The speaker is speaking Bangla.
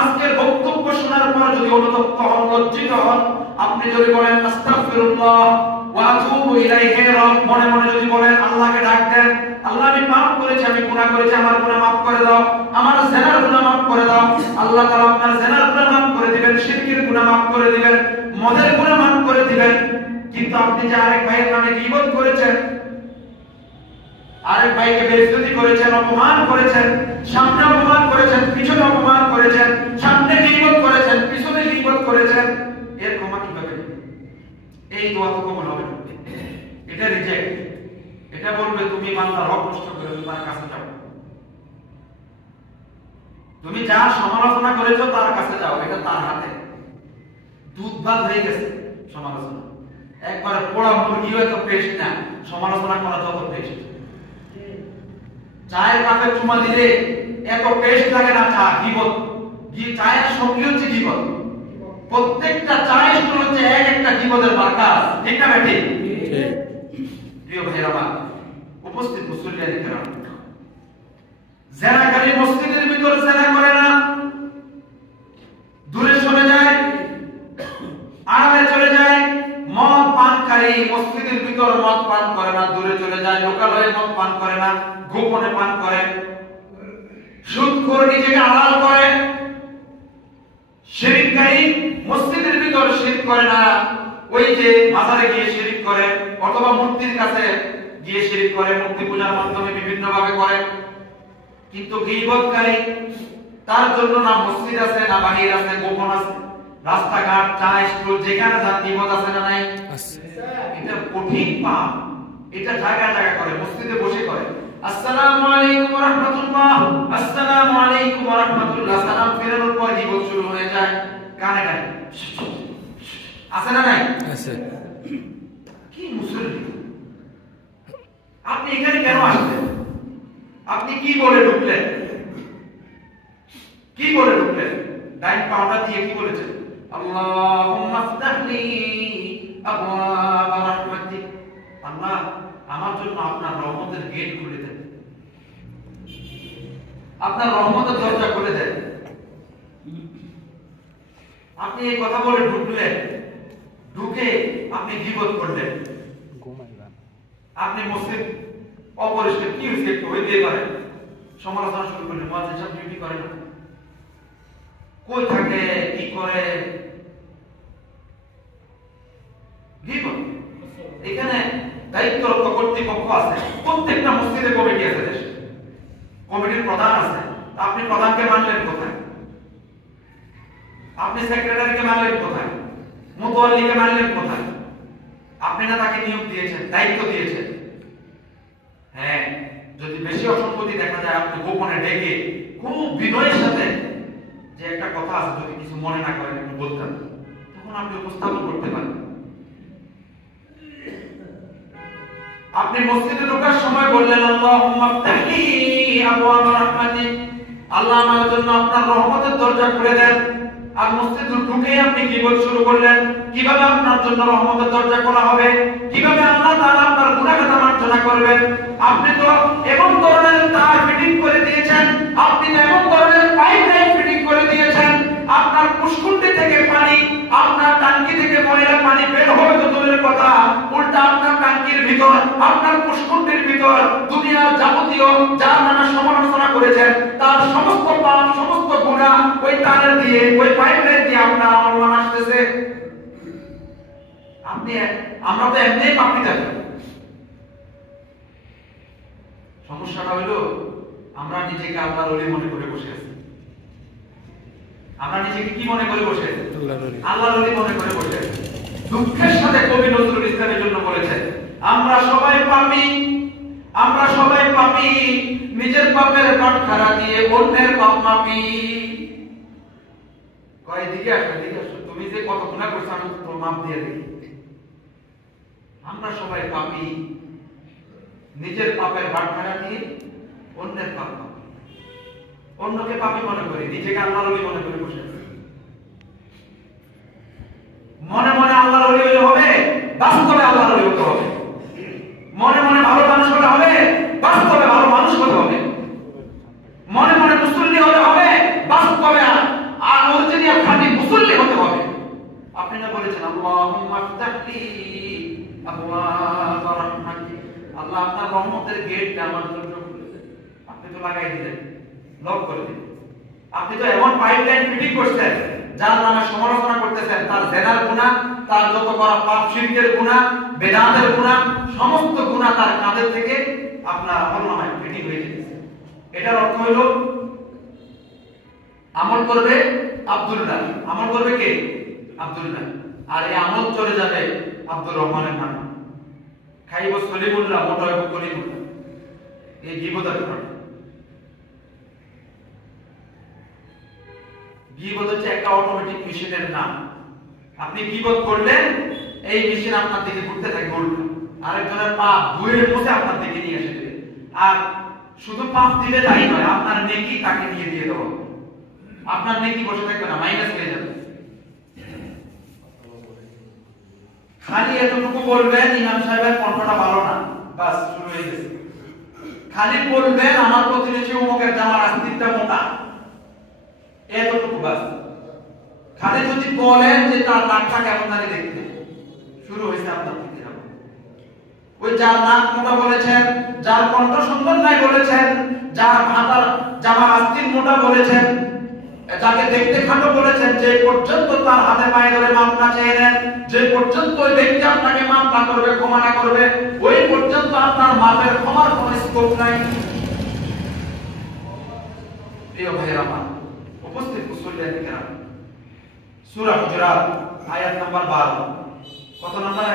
আজকের বক্তব্য শোনার পর যদি অনুতপ্ত হন, লজ্জিত হন, আপনি যদি বলেন আস্তাগফিরুল্লাহ ওয়া আতুবু ইলাইহি, মনে মনে যদি বলেন, আল্লাহকে ডাক দেন, আল্লাহ আমি পাপ করেছি, আমি গুনাহ করেছি, আমার গুনাহ maaf করে দাও, আমার জিনার গুনাহ maaf করে দাও। আল্লাহ তাআলা আপনার জিনার গুনাহ maaf করে দিবেন, শিরকের গুনাহ maaf করে দিবেন, মদের গুনাহ maaf করে দিবেন। কিন্তু আপনি যে আরেক ভাইয়ের নামে গীবত করেছেন, আরেক ভাইকে বেইজ্জতি করেছেন, অপমান করেছেন, সামনে অপমান করেছেন, পিছনে অপমান করেছেন, সামনে গীবত করেছেন, পিছনে গীবত করেছেন, এর ক্ষমা কিভাবে দিবেন? এই দোয়া তো কবুল হবে না, এটা রিজেক্ট। এটা বলবে তুমি বান্দার হক নষ্ট করে তার কাছে যাও, তুমি যার সমালোচনা করেছো তার কাছে যাও, এটা তার হাতে। দুধ ভাত হয়ে গেছে সমালোচনা, একবার পোড়া মুরগিও এত পেস্ট না, সমালোচনা করা যত পেস্ট। চায়ের কাপে চুমা দিলে এত পেস্ট লাগে না চা, গীবত। চায়ের সঙ্গী হচ্ছে গীবত, প্রত্যেকটা চায়ের স্টোর হচ্ছে এক একটা গীবতের বারকাত, ঠিক না বেটি? প্রিয় ভাইরা আমার, উপস্থিত মুসল্লিয়ানে কেরাম, জেনাকারী মসজিদের ভিতর জেনা করে না, দূরে সরে যায়, আড়ালে চলে যায়। মদ পানকারী মসজিদের ভিতর মদ পান করে না, দূরে চলে যায়, লোকালয়ে মদ পান করে না, গোপনে পান করে। সুদখোর নিজেকে আড়াল করে। শিরককারী মসজিদের ভিতর শিরক করে না, ওই যে মাজারে গিয়ে শিরক করে অথবা মূর্তির কাছে গিয়ে শিরক করে, মূর্তি পূজার মাধ্যমে বিভিন্ন ভাবে করে। কিন্তু গীবতকারী, তার জন্য না মসজিদ আছে, না বাহির আছে, গোপন আছে, রাস্তাঘাট, চা স্টল, যেখানে যান গীবত আছে না নাই? এটা কঠিন পাপ। এটা জায়গা জায়গা করে, মসজিদে বসে করে, আসসালামু আলাইকুম ওয়া রাহমাতুল্লাহ, আসসালামু আলাইকুম ওয়া রাহমাতুল্লাহ, সালাম ফেরানোর পর গীবত শুরু হয়ে যায় কানে কানে। আছে না নাই? আছে। কি মুসল্লি আপনি এখানে কেন আসলেন? আপনি কি বলে ঢুকলেন? কি বলে ঢুকলেন? ডাইন পাউটা দিয়ে কি বলেছেন? আল্লাহুম্মা ফতাহলি আবওয়াব রাহমাতিক, আল্লাহ আমার জন্য আপনার রহমতের গেট খুলে দেন, আপনার রহমতের দরজা খুলে দেন। আপনি এই কথা বলে ঢুকলেন, ঢুকে আপনি গীবত করলেন, আপনি মসজিদ অপরিষ্কার, কি হয়েছে একটু হইতে পারে, সমালোচনা শুরু করলেন। মুয়াজ্জিন সাহেব ডিউটি করে না, কই থাকে, কি করে, গীবত। এখানে দায়িত্বরত কর্তৃপক্ষ আছে, প্রত্যেকটা মসজিদে কমিটি আছে, দেশে কমিটির প্রধান আছে। আপনি প্রধানকে মানলেন কোথায়? আপনি সেক্রেটারিকে মানলেন কোথায়? মুতওয়াল্লিকে মানলেন কোথায়? আপনি না তাকে নিয়োগ দিয়েছেন, দায়িত্ব দিয়েছেন। হ্যাঁ, যদি বেশি অসঙ্গতি দেখা যায়, আপনি গোপনে ডেকে খুব বিনয়ের সাথে, যে একটা কথা আছে, যদি কিছু মনে না করেন একটু বলতেন, তখন আপনি উপস্থাপন করতে পারেন। আপনি মসজিদে ঢোকার সময় বললেন আল্লাহুম্মা ফতাহলি আবওয়াব রাহমাতিক, আল্লাহ আমার জন্য আপনার রহমতের দরজা খুলে দেন। আর মসজিদে ঢুকেই আপনি গীবত শুরু করলেন। কিভাবে আপনার জন্য রহমতের দরজা খোলা হবে? কিভাবে আল্লাহ তাআলা আপনার গুনাহ ক্ষমা মার্জনা করবেন? আপনি তো এমন ধরনের তার ফিটিং করে দিয়েছেন, আপনি তো এমন ধরনের পাইপলাইন ফিটিং করে দিয়েছেন, আপনার পুষ্কুণ্ডি থেকে পানি, আপনার টাঙ্কি থেকে ময়লা পানি বের হবে তো দূরের কথা, উল্টা আপনার টাঙ্কির ভিতর, আপনার পুষ্কুণ্ডির ভিতর দুনিয়ার যাবতীয় যা নানা সমালোচনা করেছেন, তার সমস্ত পাপ, সমস্ত গুনাহ ওই তারের দিয়ে, ওই পাইপলাইন দিয়ে আপনার আমল আসতেছে। আপনি, আমরা তো এমনি পাপি থাকি। সমস্যাটা হলো আমরা নিজেকে আল্লাহর ওলি মনে করে বসে আছি। আমরা নিজেকে কি মনে করে বসে আছি? আল্লাহর ওলি মনে করে বসে আছি। দুঃখের সাথে কবি নজরুল ইসলামের জন্য বলেছেন, আমরা সবাই পাপী, আমরা সবাই পাপী, নিজের পাপের বাটখারা দিয়ে অন্যের পাপ মাপি। কয় দিকে আসো, দিকে আসো, তুমি যে কত গুনাহ করছো আমি তোমার মাপ দিয়ে দিই। আমরা সবাই পাপী, নিজের পাপের বাটখারা দিয়ে অন্যের পাপ মাপি। অন্যকে পাপী মনে করি, নিজেকে আল্লাহর ওলি মনে করে বসে আছি। মনে মনে আল্লাহর ওলি হলে হবে, বাস্তবে আল্লাহর ওলি হতে হবে। মনে মনে ভালো মানুষ হলে হবে, বাস্তবে ভালো মানুষ হতে হবে। মনে মনে মুসল্লি হলে হবে, বাস্তবে লি আবওয়াব রাহমাতি, আল্লাহ আপনার রহমতের গেটটা আমার জন্য খুলে দেন। আপনি তো লাগাই দিলেন, লক করে দিলেন। আপনি তো এমন পাইপলাইন ফিটিং করছেন, যার নামে সমালোচনা করতেছেন, তার জেনার গুনাহ, তার যত করা পাপ শিরকের গুনাহ, বেদাতের গুনাহ, সমস্ত গুনাহ তার কাঁধে থেকে আপনার আমলনামায় ফিটিং হয়ে যাচ্ছে। এটার অর্থ হলো আমল করবে আব্দুল্লাহ, আমল করবে কে? আব্দুল্লাহ। আর এই আমল চলে যাবে আব্দুর রহমানের নামে। খাইব সলিমুল্লাহ, মোটা হইব কলিমুল্লাহ। এই গীবতের কারণে। গীবত হচ্ছে একটা অটোমেটিক মেশিনের নাম। আপনি গীবত করলেন, এই মেশিন আপনার দিকে ঘুরতে থাকবে উল্টো। আরেকজনের পাপ ধুয়ে মুছে আপনার দিকে নিয়ে এসে দেবে। আর শুধু পাপ দিলে তাই নয়, আপনার নেকি তাকে দিয়ে দেবো। আপনার নেকি বসে থাকবে না, মাইনাস হয়ে যাবে। খালি এতটুকু বলবেন ইমাম সাহেবের কণ্ঠটা ভালো না, বাস শুরু হয়ে গেছে। খালি বলবেন আমার প্রতিবেশী অমুকের জামার আস্তিকটা মোটা, এতটুকু বাস। খালি যদি বলেন যে তার নাকটা কেমন জানি দেখতে, শুরু হয়েছে আপনার থেকে। ওই যার নাক মোটা বলেছেন, যার কণ্ঠ সুন্দর নাই বলেছেন, যার হাতার জামার আস্তিক মোটা বলেছেন, যাকে দেখতে খাটো বলেছেন, যে পর্যন্ত তার হাতে পায়ে ধরে মাপ না চেয়ে নেন, যে পর্যন্ত ওই ব্যক্তি আপনাকে মাপ না করবে, ক্ষমা না করবে, ওই পর্যন্ত আপনার মাপের ক্ষমার কোন স্কোপ নাই। প্রিয় ভাইয়েরা আমার, উপস্থিত মুসল্লিয়ানে কেরাম, সূরা হুজুরাত আয়াত নাম্বার 12। কত নাম্বার?